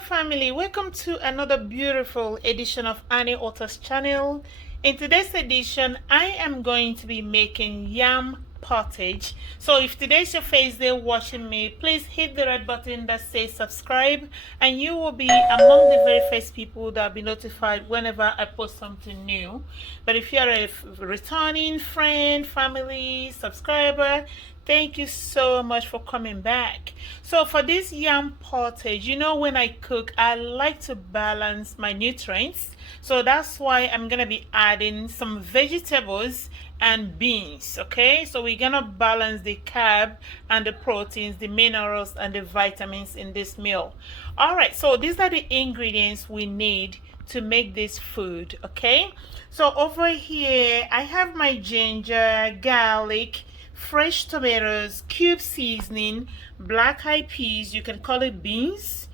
family, welcome to another beautiful edition of Annie Otter's channel. In today's edition, I am going to be making yam pottage. So if today's your first day watching me, please hit the red button that says subscribe, and you will be among the very first people that will be notified whenever I post something new. But if you're a returning friend, family, subscriber, thank you so much for coming back. So for this yam pottage, when I cook, I like to balance my nutrients. So that's why I'm going to be adding some vegetables and beans, okay? So we're going to balance the carb and the proteins, the minerals and the vitamins in this meal. All right, so these are the ingredients we need to make this food, okay? So over here, I have my ginger, garlic, fresh tomatoes, cube seasoning, black eyed peas, you can call it beans,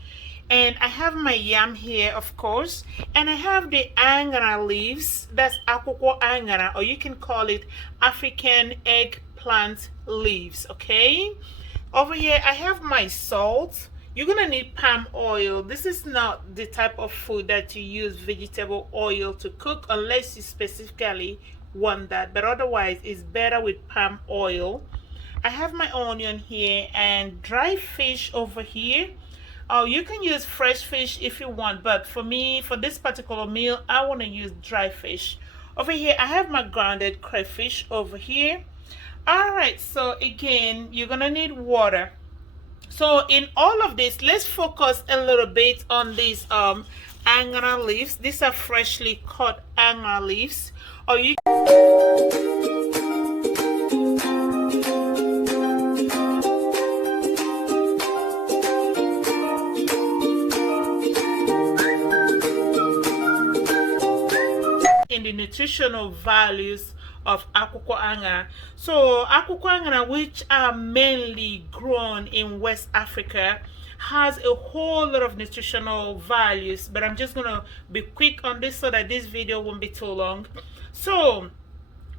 and I have my yam here, of course, and I have the Añara leaves. That's Akwụkwọ Añara, or you can call it African eggplant leaves, okay? Over here I have my salt. You're gonna need palm oil. This is not the type of food that you use vegetable oil to cook unless you specifically want that, but otherwise it's better with palm oil. I have my onion here and dry fish over here. You can use fresh fish if you want, but for me, for this particular meal, I want to use dry fish. Over here I have my grounded crayfish over here. All right, so again, you're gonna need water. So in all of this, let's focus a little bit on these Añara leaves. These are freshly cut Añara leaves, or you in the nutritional values of Akwụkwọ Añara. So Akwụkwọ Añara, which are mainly grown in West Africa, has a whole lot of nutritional values, but I'm just gonna be quick on this so that this video won't be too long. So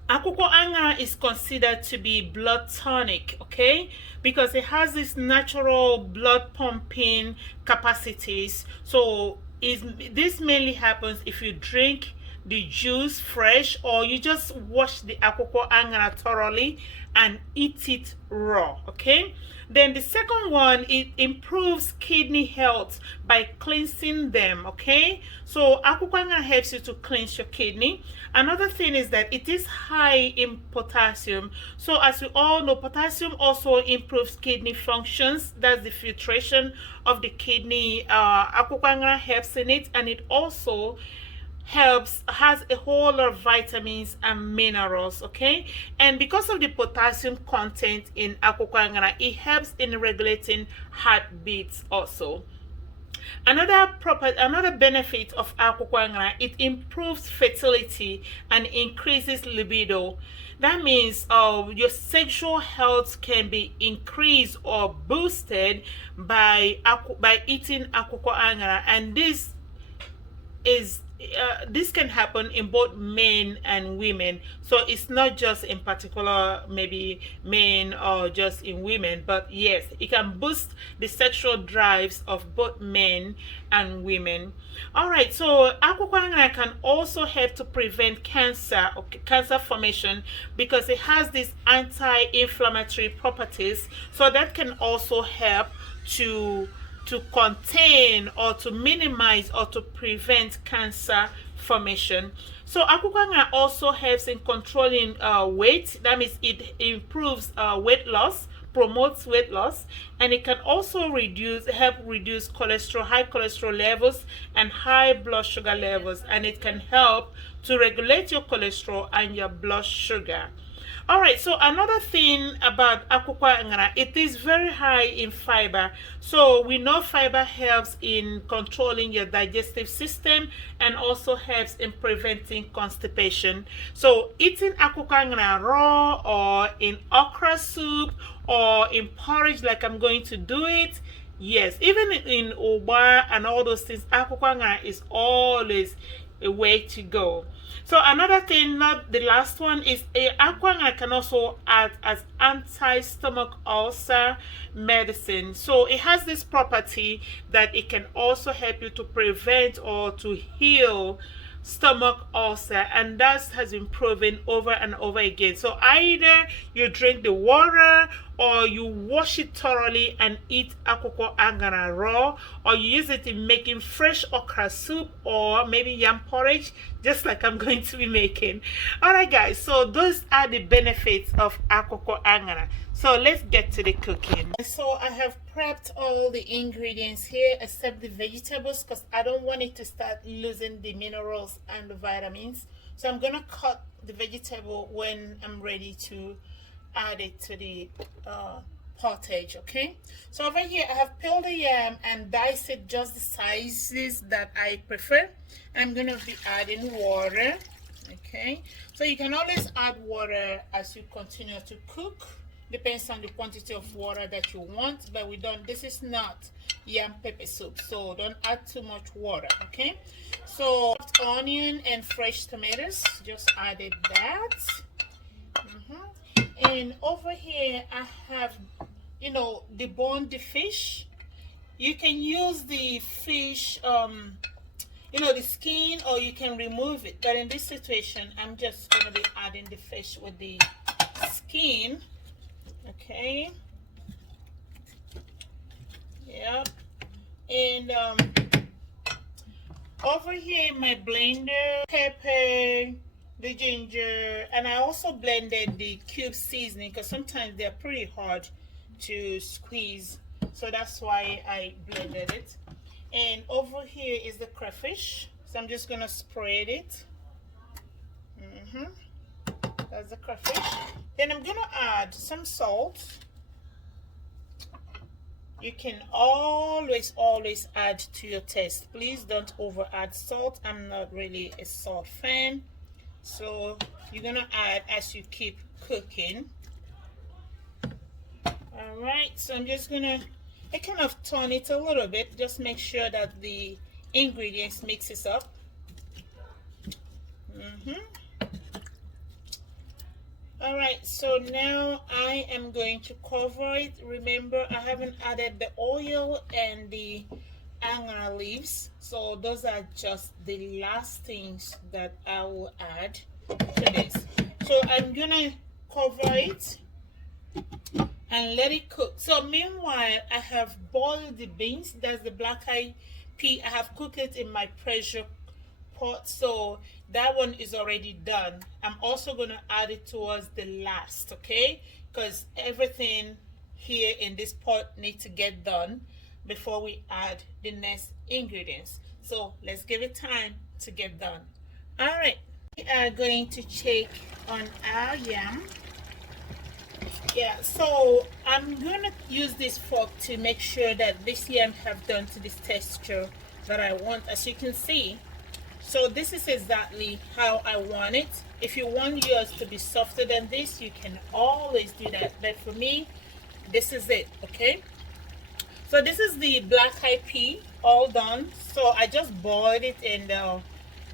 Akwụkwọ Añara is considered to be blood tonic, okay, because it has this natural blood pumping capacities. So this mainly happens if you drink the juice fresh, or you just wash the Akwụkwọ Añara thoroughly and eat it raw, okay? Then the second one, it improves kidney health by cleansing them, okay? So Akwụkwọ Añara helps you to cleanse your kidney. Another thing is that it is high in potassium. So as we all know, potassium also improves kidney functions. That's the filtration of the kidney. Akwụkwọ Añara helps in it, and it also has a whole lot of vitamins and minerals, okay? And because of the potassium content in Akwụkwọ Añara, it helps in regulating heartbeats also. Another benefit of Akwụkwọ Añara, it improves fertility and increases libido. That means your sexual health can be increased or boosted by eating Akwụkwọ Añara, and this can happen in both men and women. So it's not just in particular maybe men or just in women, but yes, it can boost the sexual drives of both men and women. All right, so Akwụkwọ Añara can also help to prevent cancer or cancer formation because it has these anti-inflammatory properties. So that can also help to contain or to minimize or to prevent cancer formation. So Akwụkwọ Añara also helps in controlling weight. That means it improves weight loss, promotes weight loss, and it can also help reduce cholesterol, high cholesterol levels and high blood sugar levels, and it can help to regulate your cholesterol and your blood sugar. All right, so another thing about Akwụkwọ Añara, it is very high in fiber. So we know fiber helps in controlling your digestive system and also helps in preventing constipation. So eating Akwụkwọ Añara raw or in okra soup or in porridge like I'm going to do it, yes, even in Oba and all those things, Akwụkwọ Añara is always a way to go. So another thing, not the last one, is a aqua can also act as anti-stomach ulcer medicine. So it has this property that it can also help you to prevent or to heal stomach ulcer, and that has been proven over and over again. So either you drink the water, or you wash it thoroughly and eat akwụkwọ añara raw, or you use it in making fresh okra soup or maybe yam porridge, just like I'm going to be making. Alright guys, so those are the benefits of akwụkwọ añara. So let's get to the cooking. So I have prepped all the ingredients here except the vegetables, because I don't want it to start losing the minerals and the vitamins. So I'm gonna cut the vegetable when I'm ready to add it to the pottage. Okay, so over here I have peeled the yam and diced it just the sizes that I prefer. I'm gonna be adding water. Okay, so you can always add water as you continue to cook, depends on the quantity of water that you want, but we don't, this is not yam pepper soup, so don't add too much water. Okay, so onion and fresh tomatoes, just added that. And over here I have, you know, deboned the fish. You can use the fish, you know, the skin, or you can remove it, but in this situation I'm just going to be adding the fish with the skin. Okay, yep. And over here in my blender, pepper, the ginger, and I also blended the cube seasoning, because sometimes they're pretty hard to squeeze, so that's why I blended it. And over here is the crayfish, so I'm just gonna spread it. That's the crayfish. Then I'm gonna add some salt. You can always add to your taste. Please don't over add salt. I'm not really a salt fan, so you're gonna add as you keep cooking. All right, so I'm just gonna kind of turn it a little bit, just make sure that the ingredients mixes up. All right, so now I am going to cover it. Remember, I haven't added the oil and the añara leaves, so those are just the last things that I will add to this. So I'm gonna cover it and let it cook. So meanwhile, I have boiled the beans. That's the black eyed pea. I have cooked it in my pressure pot, so that one is already done. I'm also going to add it towards the last, okay, because everything here in this pot needs to get done before we add the next ingredients. So let's give it time to get done. All right, we are going to check on our yam. Yeah, so I'm gonna use this fork to make sure that this yam have done to this texture that I want, as you can see. So this is exactly how I want it. If you want yours to be softer than this, you can always do that, but for me, this is it. Okay, so this is the black eyed pea all done. So I just boiled it and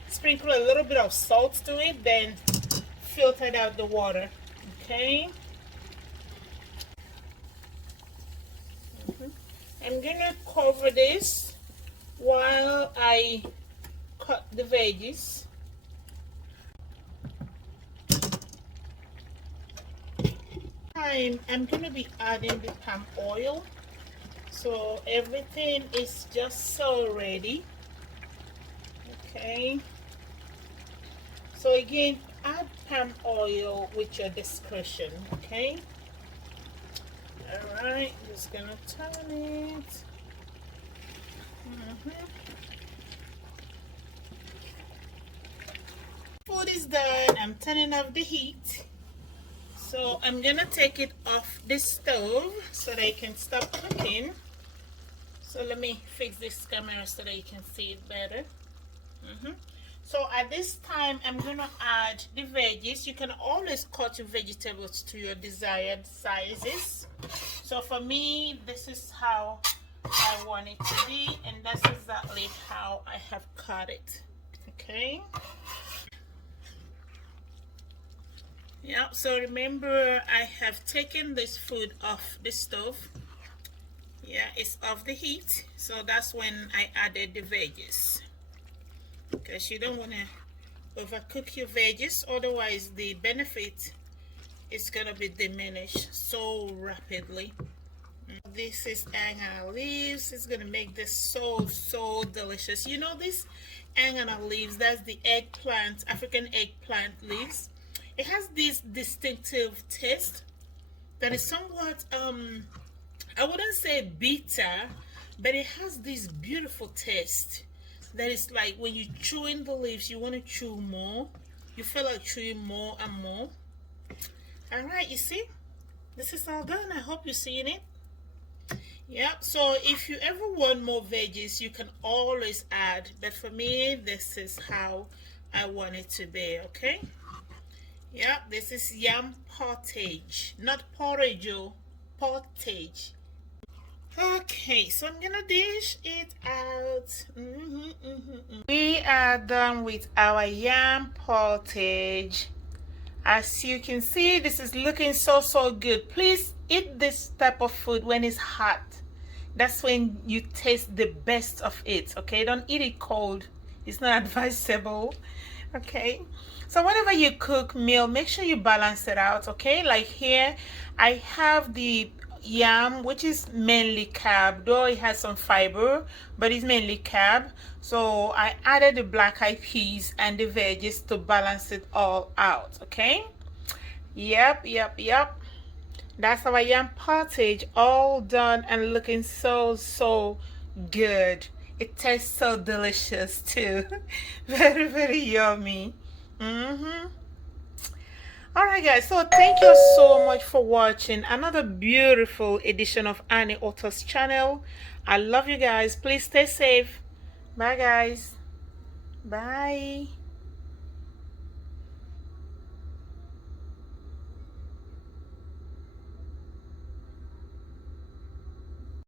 sprinkle a little bit of salt to it, then filtered out the water. Okay, I'm gonna cover this while I cut the veggies. I'm gonna be adding the palm oil, so everything is just so ready. Okay, so again, add palm oil with your discretion. Okay, all right, just gonna turn it. Food is done. I'm turning off the heat, so I'm gonna take it off the stove so that it can stop cooking. So let me fix this camera so that you can see it better. So at this time, I'm gonna add the veggies. You can always cut your vegetables to your desired sizes. So for me, this is how I want it to be, and that's exactly how I have cut it. Okay. Yeah, so remember I have taken this food off the stove. Yeah, it's off the heat, so that's when I added the veggies, because you don't want to overcook your veggies, otherwise the benefit is gonna be diminished so rapidly. This is Añara leaves. It's gonna make this so delicious. You know this Añara leaves, that's the eggplant, African eggplant leaves. It has this distinctive taste that is somewhat I wouldn't say bitter, but it has this beautiful taste that is like when you chew in the leaves, you want to chew more. You feel like chewing more and more. Alright, you see? This is all done. I hope you're seeing it. Yeah, so if you ever want more veggies, you can always add. But for me, this is how I want it to be, okay? Yeah, this is yam pottage. Not porridge, pottage. Okay, so I'm gonna dish it out. We are done with our yam pottage. As you can see, this is looking so good. Please eat this type of food when it's hot. That's when you taste the best of it. Okay, don't eat it cold. It's not advisable. Okay, so whenever you cook meal, make sure you balance it out. Okay, like here I have the yam, which is mainly carb, though it has some fiber, but it's mainly carb. So I added the black eyed peas and the veggies to balance it all out. Okay, yep. That's our yam pottage, all done and looking so good. It tastes so delicious too. Very yummy. Alright guys, so thank you so much for watching another beautiful edition of Annie Otter's channel. I love you guys. Please stay safe. Bye guys. Bye.